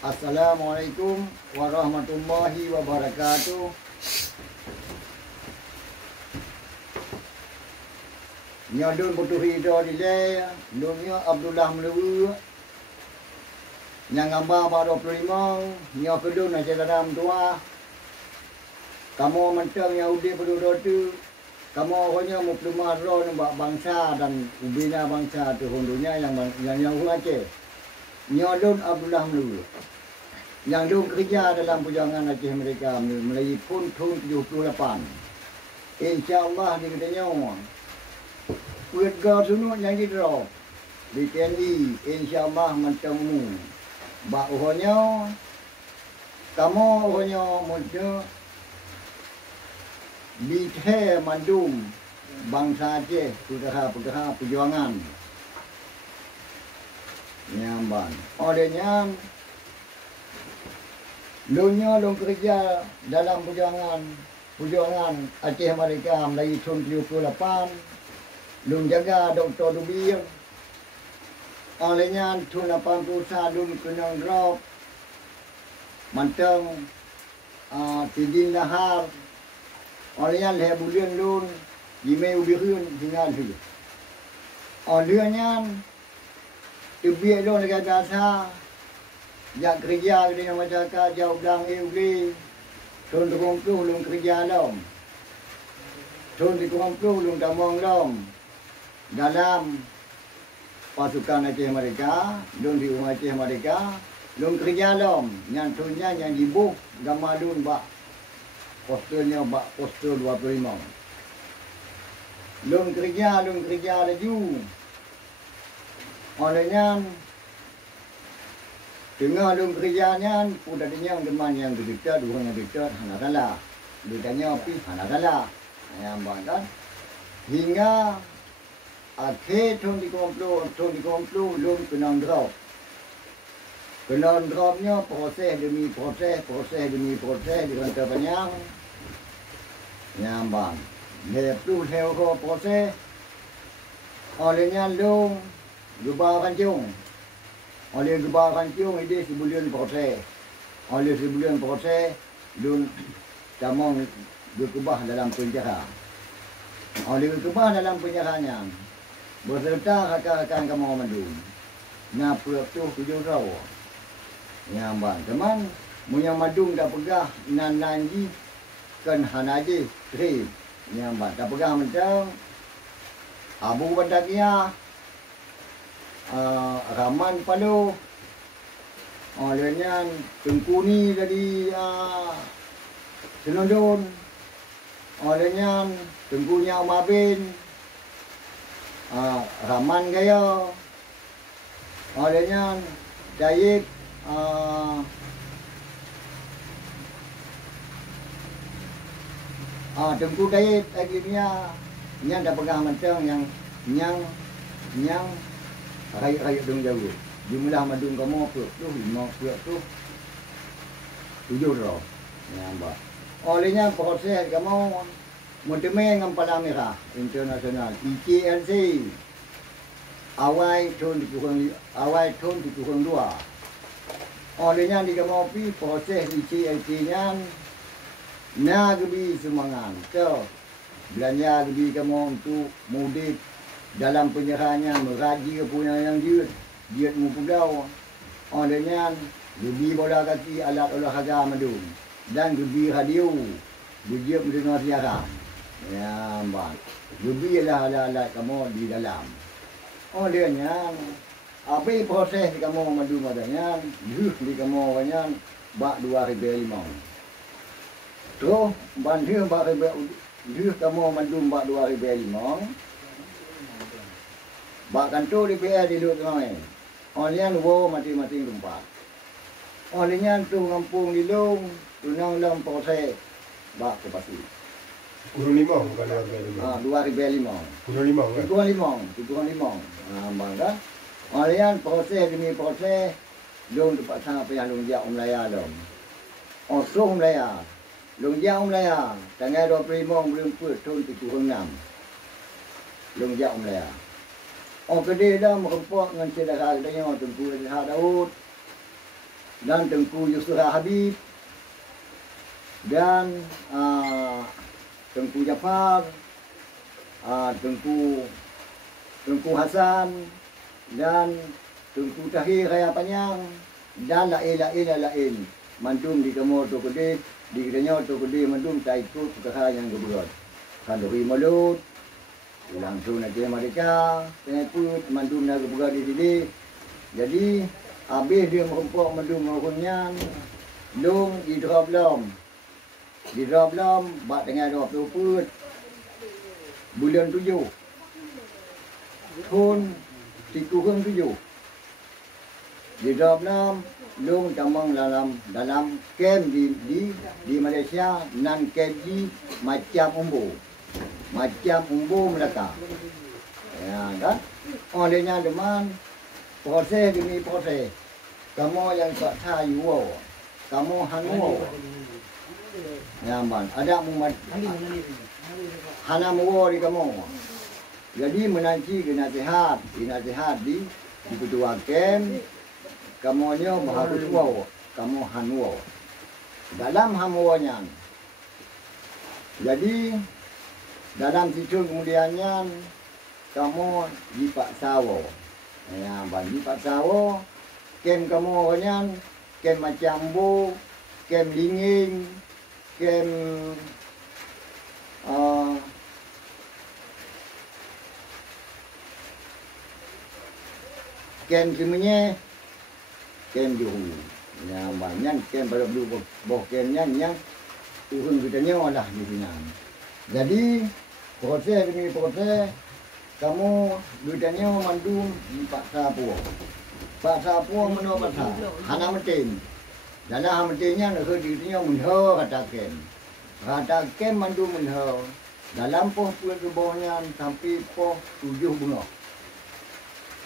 Assalamualaikum warahmatullahi wabarakatuh. Nyadun butuh hidup di lay, dunia Abdullah Melawu. Yang gambar 25, nyo kedun aja dalam tua. Kamu mentang Yahudi penduduk tu, kamu hanya muklimah roh nampak bangsa dan ubina bangsa tu hondunya yang Yahudi Aceh. Nyadun Abdullah Melawu. Yang dun kerja dalam perjuangan Aceh mereka Melayu pun tahun 78. InsyaAllah di katanya Wirga sunut yang kita di TNI insyaAllah mentemu. Bak uhanya kamu uhanya muncul bithe mandum bangsa Aceh putaha perjuangan nyamban. Olehnya dunia long kerja dalam perjuangan Aceh mereka Melayu tahun 78. Lung jaga Dr. Dubir. Olehnya tahun 81 lung kenang drop. Mantang tidin lahar. Olehnya leher bulan lun. Jimai ubirun tinggal tu. Olehnya Dubir lun dekat biasa. Jak kerja dengan masyarakat jauh belang Eugli. Tahun 30 lung kerja lom. Tahun 30 lung tamang lom. Dalam pasukan Aceh mereka, dun di rumah Aceh mereka, dun kerja lom, yang tunya yang dibuk gambar dun bak posturnya bak postur 25. Dun kerja laju. Olehnya tengah dun kerjanya, pudahnya teman yang dekat, orang yang dekat, hana salah. Ditanya api, hana salah. Yang bangkan hingga akhir tahun 30 lum kenang drop. Kenang dropnya proses demi proses dengan terpanjang. Nyambang. Lepas itu proses. Olehnya lum gebah kancung. Oleh gebah kancung ini sebulan proses. Oleh sebulan proses lum tamang berkubah dalam penjara. Oleh berkubah dalam penjaranya. Berserta rakan-rakan kamu mandum. Ngapur tu 7 rawa. Nyambang. Teman, munyang madung dah pegah nan nanji kan hanaji tri. Nyambang. Dah pegah mentang Abu Badagia Raman Palu. Olehnya Tengkuni dari Senondon. Olehnya Tengkunya Umabin. Raman gaya. Olehnya Dayik Tengku Dayik akhirnya yang dah pegang mentang yang rakyat dong jauh. Jumlah madung kamu apa tu 5 tu 7 roh. Nampak. Olehnya proses kamu Monteme dengan Palang Merah Internasional ICLC awal tahun 2002. Olehnya dikemapi proses ICLC-nya gebi semangat. So, belanja gebi kamu untuk mudik dalam penyerahannya meraji punya yang diet mupugau. Olehnya gebi bola kaki alat olahraga madung dan gebi radio dia mendengar siaran. Ya, mbak. Lebilah alat-alat kamu di dalam. Olehnya, apa proses kamu madu madanya, di kamu banyak bak 2005. Terus, bantu bak kamu madu bak 2005. Bak kantor DPR di luar tengah. Olehnya, mati-mati tempat. Olehnya, tu ngampung di lung, tunang dalam proses bak ke pasir. Kurun 5 bukan 2005. 2005. Kurun 5 kan? Kurun 5. Bangga. Olehnya proses demi proses lung tempat sana apa yang lung jak Melaya lung. Osuh Melaya. Lung jak Melaya. Tanggal 25 bulan Put tahun 76. Lung jak Melaya. Kedai dah merempak dengan saudara katanya Tengku Saudara Daud. dan Tengku Yusra Habib dan Tengku Jafar, Tengku Hasan dan Tengku Tahir Raya Panjang dan lain. Mandum di kamar tu kedai, di kedainya tu kedai mandum tak ikut perkara yang keberat. Kalau malut, langsung nak mereka, pengikut mandum nak keberat di sini. Jadi habis dia merumpuk mandum merunyan, lom di drop lom, bak dengan 20 put bulan 7, tahun 37. Di drop lom lung tamang dalam kem di Malaysia nan keji macam umbu Melaka. Ya kan? Olehnya deman proses demi proses. Kamu yang tak tahu, kamu hanu. Ya man, ada mumat hana muo di kamu. Jadi menanti kena sehat di ketua kem. Kamunya bahagus wow, kamu hanwo. Dalam hamuanya. Jadi dalam situ kemudiannya kamu dipaksa wo. Ya, dipaksa wo. Kem kamu kanyan, kem macam bu, kem dingin, kem kem semuanya. Kem juhu, yang banyak kem pada dulu boh kemnya yang turun kita nyawa lah di sini. Jadi proses demi proses kamu duitanya mandum di Pak Sapuang menolak hana metin. Dalam metinnya nak duitnya menho kata kem mandum menho. Dalam poh pun bawahnya sampai poh 7 bunga.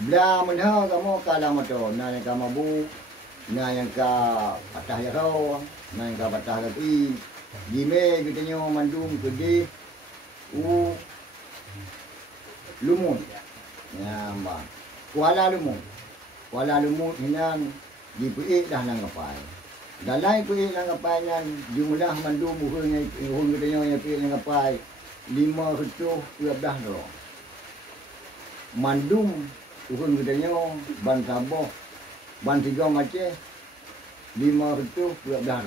Bila menha kamu kalah motor, na yang kamu bu, na yang ka patah jauh, na yang ka patah lagi. Gime kitanya mandum gede, lumut, ya mbak. Kuala lumut hinan dipuik dah nanggapai. Dalam puik nanggapainya jumlah mandum buhungnya kitanya yang puik nanggapai 512 dolar. Mandum Tuhun katanya ban Sabah, ban 3 Aceh, 512 dah.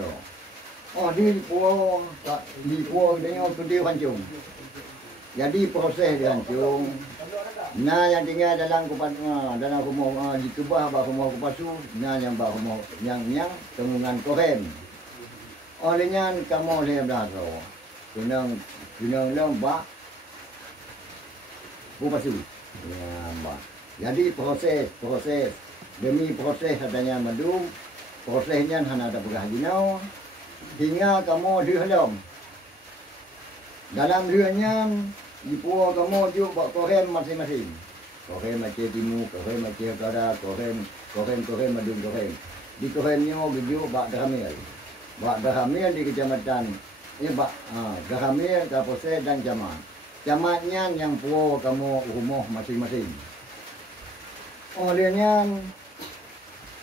Oh di puau katanya kedai hancung. Jadi proses dia hancung. Nah yang tinggal dalam rumah di Kebah bah rumah Kupasu, nah yang bah rumah yang temungan Kohem. Olehnya kamu le dah. Kunang lembak Kupasu. Ya mbak. Jadi proses demi proses adanya madu, prosesnya hanya ada berah jinau, hingga kamu dihalam. Dalam dianya di pulau kamu juga kohem masing-masing. Kohem Aceh Timur, kohem Aceh Utara, kohem madu kohem. Di kohemnya juga bak Dahamil di kecamatan. Dahamil, Kapolsek dan Camat. Camatnya yang pulau kamu rumah masing-masing. Olehnya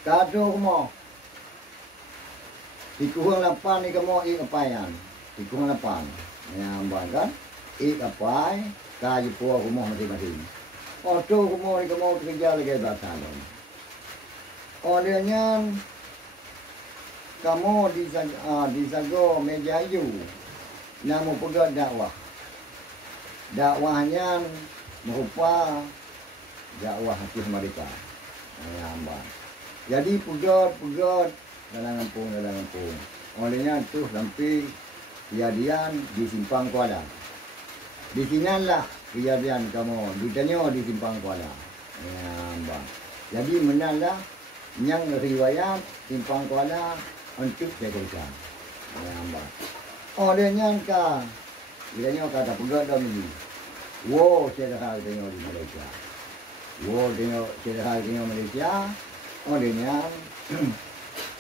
kado kamu Ikuhang 8 ni kamu apayan. Ikuhang 8. Yang kan? Apai kayu puau rumah masing-masing. Oto kamu ni kamu kerja lagi bahasa. Olehnya kamu di sago meja ayu. Nama pegat dakwah. Dakwahnya merupa dakwah hati mereka. Jadi pegat dalam kampung. Olehnya tu sampai kejadian di Simpang Kuala. Di sinilah kejadian kamu. Ditanya di Simpang Kuala. Jadi menanglah yang riwayat Simpang Kuala untuk Jakarta. Olehnya kan, ditanya kata pegat dah ni. Wow, saya dah tengok di Malaysia. Malaysia. Olehnya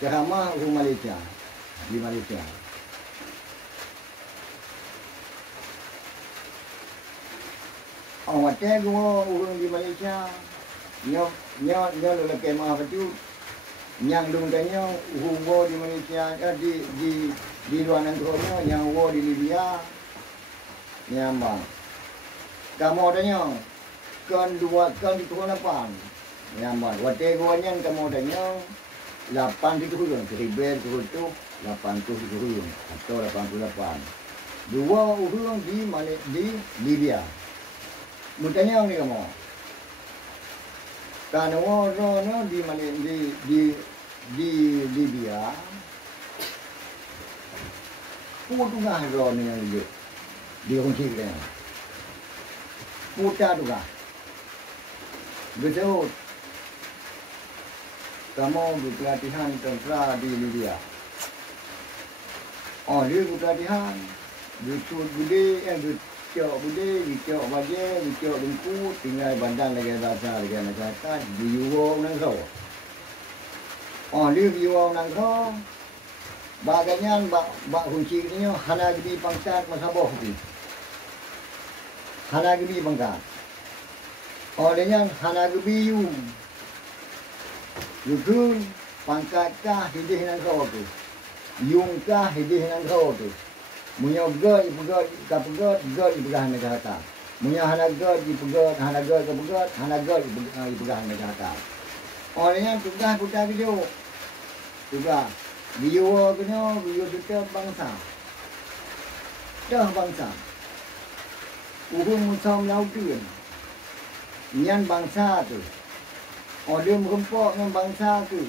ceramah Malaysia di Malaysia. Awak tengok orang di Malaysia, nyo lelaki mah betul. Yang dong tanya war di Malaysia di luar negara yang war di Libya nyambang. Kamu tanya kan di tahun 8 nyambang. Wate gonya kamu tanya 8 itu kan Ribeir itu 80 itu atau 88. Dua orang di Libya. Mutanya ni kamu. Karena orang di Libya, putuga orang yang di kunci dia. Puta juga. Betul. Kamu berpelatihan tentara di Libya. Oh, dia berpelatihan. Betul bude, dicok bude, dicok baje, dicok lengku, tinggal bandang lagi bahasa lagi masyarakat, diuang nangkau. Oh, dia diuang nangkau. Bagainya bak kunci ini hana gini pangkat masaboh ni. Hana gini pangkat. Olehnya hana gini Yukun pangkat kah hidih nangkau tu. Yung kah hidih nangkau tu. Munya gad ipegat ipegahan negara. Munya hana gad ipegat hana gad ipegahan negara. Olehnya tugas putar video. Tugas video kena video kita bangsa. Dah bangsa. Uhung musam lautin. Nyan bangsa tu. Oleh merempok dengan bangsa tu.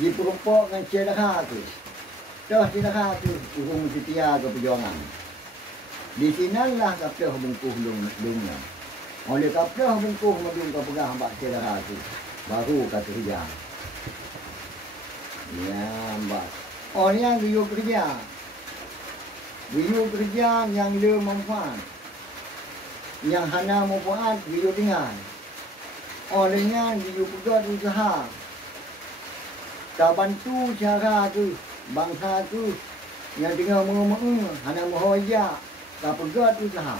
Diperempok dengan cedera tu. Dah cedera tu, urung setia ke perjuangan. Di sinalah kapdah bengkuh dunia. Oleh kapdah bengkuh medung ke pegang hamba cedera tu. Baru kata kerja. Ya, mbak. Oleh yang dia kerja. Dia kerja yang dia manfaat. Yang hana manfaat, dia tinggal. Olehnya dia pegat usaha. Tak bantu cara tu. Bangsa tu yang tinggal mengemeng, hanya mahoya, tak pegat usaha.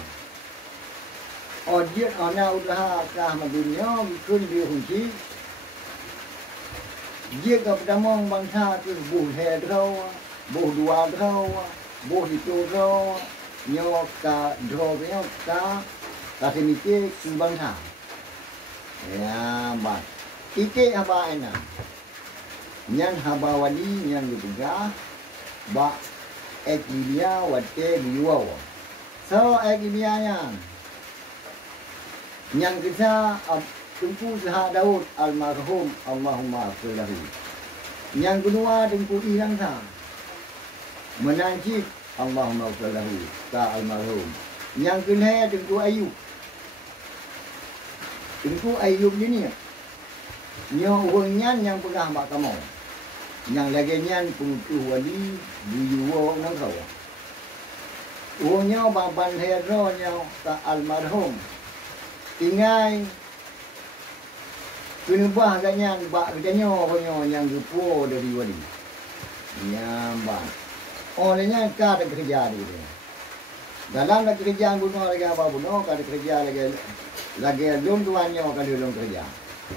Ojek anak usaha kah dunia, bikin dia kunci. Jika pertama bangsa tu buh hedrau, buh dua drau, buh itu drau, nyok ka drau nyok ka, kasih mikir ke bangsa. Ya, bang. Titik apa enak? Nyan haba wali nyan juga ba ekibia wate biwa. So ekibia yang kita Tengku Saha Daud almarhum Allahumma afirlahu. Yang kedua Tengku Ihang Sa Menanjib Allahumma afirlahu ka almarhum. Yang kedua Tengku Ayub. Tengku Ayub ini nyo urunyan yang pegang bak kamu. Yang laginya pengkuh wali buyuwa nang kau. Urunnya baban heronya ka almarhum. Ingai kenubah ganyan bak kerjanya yang gepo dari wali. Nyambang. Olehnya ka ada kerja dia. Dalam kerjaan bunuh lagi apa bunuh, kada kerja lagi lum tuannya kada lum kerja.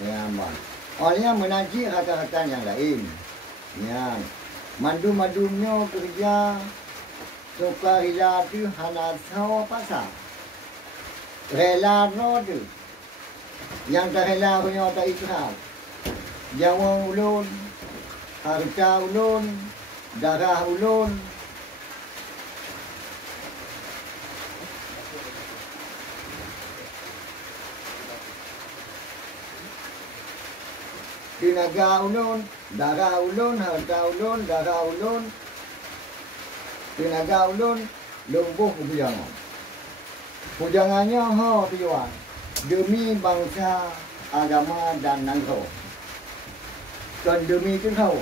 Nyambang. Olehnya menaji rakan-rakan yang lain. Ya, madu-madumnya kerja sukarela tu hana sawa pasal. Rela rodu. Yang tak rela punya tak ikhlas. Jawa ulun, harta ulun, darah ulun. Tenaga ulun, darah ulun, harta ulun, darah ulun, tenaga ulun, lumpuh pujangan. Pujangannya tujuan demi bangsa, agama dan nangkau. Dan demi kau,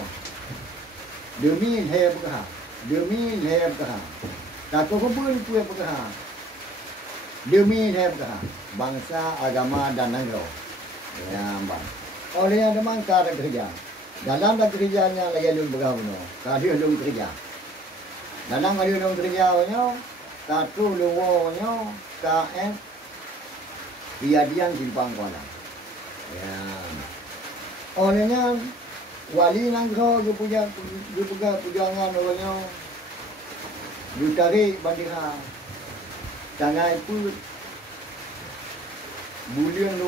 demi leher berkah, demi leher berkah. Tak kebun kue berkah, demi leher berkah, bangsa, agama dan nangkau. Ya, bang. Oleh yang memang kada kerja. Dalam kerjanya lagi lum bergabung. Kada lum kerja. Dalam kada lum kerja nya, katu luwo nya, KN biadian di pangkuala. Ya. Olehnya wali nang kau ke pujangan orangnya ditarik bandingha tangai pun bulan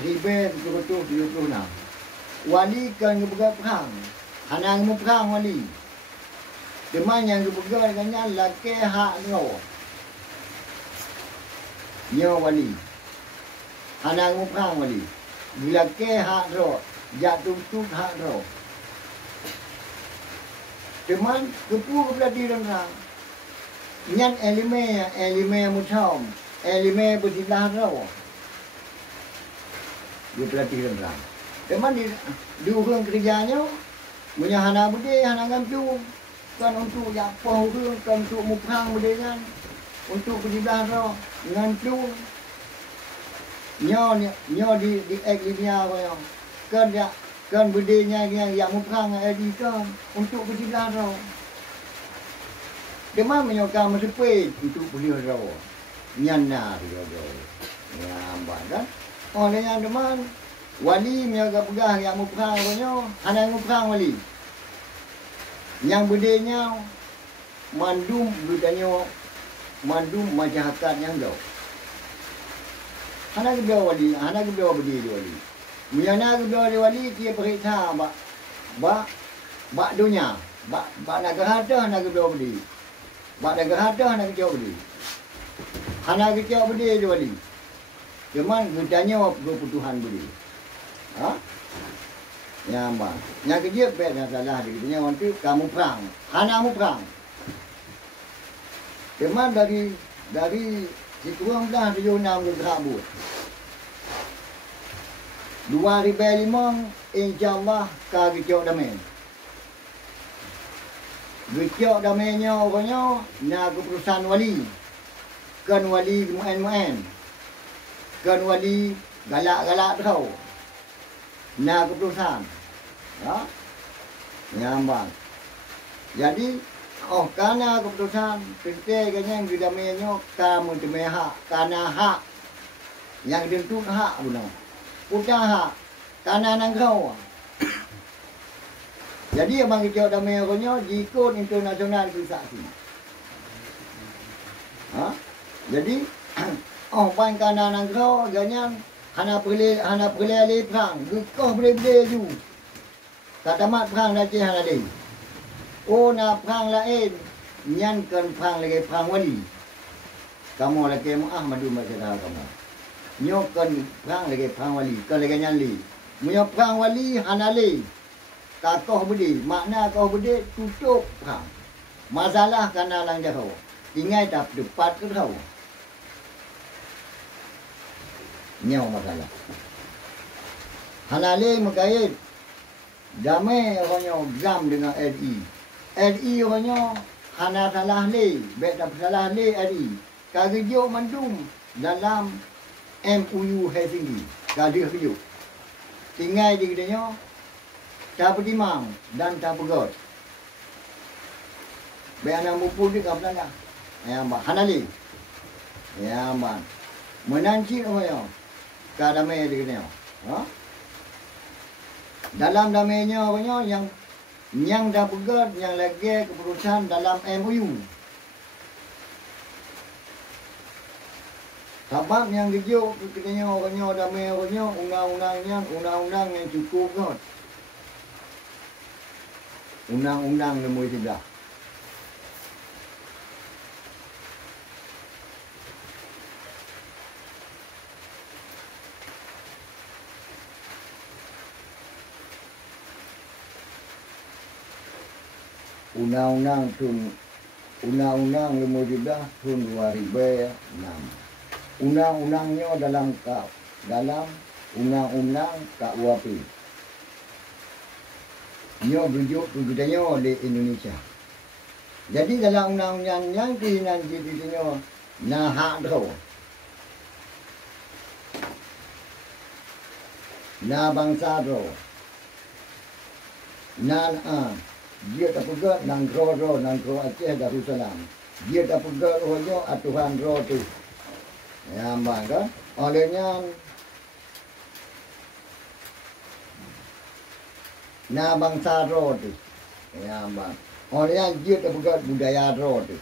12,776 wali kan kebuka perang hanang mu perang wali deman yang kebuka dengan laki hak ngau nyo wali hanang mu perang wali laki hak ro jatuh tut hak ro deman kepu berarti orang nyan elime mutam elime bersilah ro dia berarti orang deman di hubung kerjanya punya hana bude hana gantu kan untuk yang pohon kan untuk muprang bude kan untuk bersilah ro gantu nyo di eklibnya koyo kan ya kan budenya yang muprang di kan untuk bersilah ro deman menyokang mesepe untuk beli ro nyana ro ngambang kan oleh yang deman wali menjaga pegang yang muprang koyo hana muprang wali yang budenya mandum budanya mandum masyarakat yang jauh hana kedua wali hana kedua budi wali menyana kedua wali dia berita ba dunia ba negara dah hana kedua budi ba negara dah hana kedua budi hana kedua budi wali cuman budanya kebutuhan budi ha nyambang yang kedua beda salah dia nanti kamu perang hana mu perang cuman dari situang dah 76 berabut 2005 insyaallah ka gicok damai gicok damainya orangnya na keputusan wali kan wali mu'en kan wali galak tau na keputusan ha nyambang jadi karena keputusan kita yang didamainya kamu demeha karena hak yang ditentu hak benar punya hak karena nangkau jadi abang kita damai orangnya jikun internasional krisaksi ha jadi pan karena nangkau ganyan hana perle perang gekoh boleh ju kata mat perang dah hana le oh na perang lain nyan kan perang lagi perang wali kamu lagi madu macam kamu nyokan perang lagi perang wali kan lagi nyan li munyo perang wali hana le kakoh budi makna kau budi tutup perang masalah kana lang jauh ingai tak depan ke tahu nyaw masalah hana le mengait damai orangnya gam dengan LI orangnya hana salah le bet tak salah le LI kagejo mandum dalam MOU Helsinki gaduh kerja tinggal di gedenya tak bertimang dan tak bergot beana mupun di kaplan dah ya mbak hana le ya mbak menanci orangnya kadamai di gedenya ha dalam damainya orangnya yang dah bergerak yang lagi keputusan dalam MOU sebab yang dijuk katanya orangnya damai orangnya undang-undang yang cukup kot undang-undang nombor 13 Undang-undang nombor 13 tahun 2006. Undang-undangnya dalam undang-undang KUHP. Nyo rujuk budaya di Indonesia. Jadi dalam undang-undang yang keinginan jadinya nah hak dah. Nah bangsa dah. Dia tak pegat nang kro Aceh Darussalam. Dia tak pegat rohnya aturan roh tu. Ya mbak kan? Olehnya na bangsa ro tu. Ya bang. Orang yang dia bukan budaya ro tu.